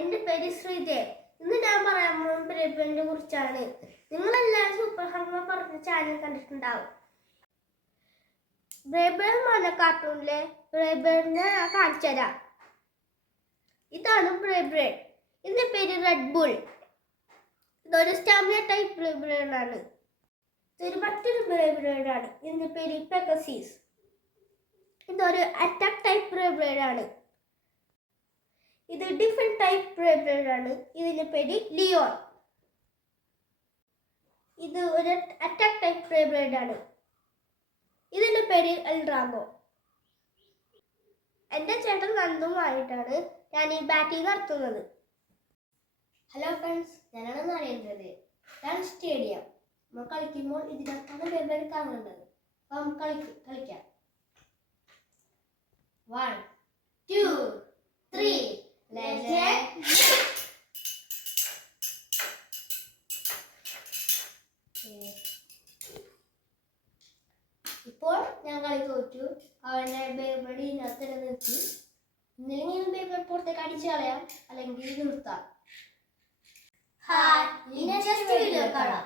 എൻ്റെ പേര് ശ്രീജയ്. ഇന്ന് ഞാൻ പറയാൻ പോകുന്ന ബ്രേബേറിനെ കുറിച്ചാണ്. നിങ്ങളെല്ലാവരും സൂപ്പർ ഹംഗ പറഞ്ഞ ചാനൽ കണ്ടിട്ടുണ്ടാവും. ബ്രേബേർ എന്ന് പറഞ്ഞ കാർട്ടൂണിലെ ബ്രേബേറിനെ ഞാൻ കാണിച്ചു തരാം. ഇതാണ് ബ്രേബേർ. ഇതിൻ്റെ പേര് റെഡ് ബുൾ. ഇതൊരു സ്റ്റാമിന ടൈപ്പ് ബ്രേബേറാണ്. ഇതൊരു മറ്റൊരു ബ്രേബേറാണ്. ഇതിൻ്റെ പേര് പെഗസീസ്. ഇതൊരു അറ്റാക്ക് ടൈപ്പ് ബ്രേബേറാണ്. ഇത് ഡിഫറെന്റ് ടൈപ്പ് ബ്രേബേറാണ്. ഇതിന്റെ പേര് ലിയോൺ. ഇത് ഒരു അറ്റാക്ക് ടൈപ്പ് ബ്രേബേറാണ്. ഇതിന്റെ പേര് എൽഡ്രാഗോ. എൻ്റെ ചേട്ടൻ നന്ദുമായിട്ടാണ് ഞാൻ ഈ ബാറ്റിംഗ് നടത്തുന്നത്. ഹലോ ഫ്രണ്ട്സ്, ഞാനാണ് നരേന്ദ്രത്. ഇതാണ് സ്റ്റേഡിയം. നമ്മൾ കളിക്കുമ്പോൾ ഇതിനകത്താണ് ബ്രേബേർ കാണേണ്ടത്. അപ്പോൾ നമുക്ക് കളിക്കാം. 1 2 3 ഇപ്പോൾ ഞാൻ കളി തോറ്റു. അവന്റെ ബ്രേബേർ ഇതിനകത്ത് നിർത്തി. ഇല്ലെങ്കിൽ ബ്രേബേർ പുറത്തേക്ക് അടിച്ചു കളയാം, അല്ലെങ്കിൽ നിർത്താം. ഹായ്, ഇനി നെക്സ്റ്റ് വീഡിയോ കാണാം.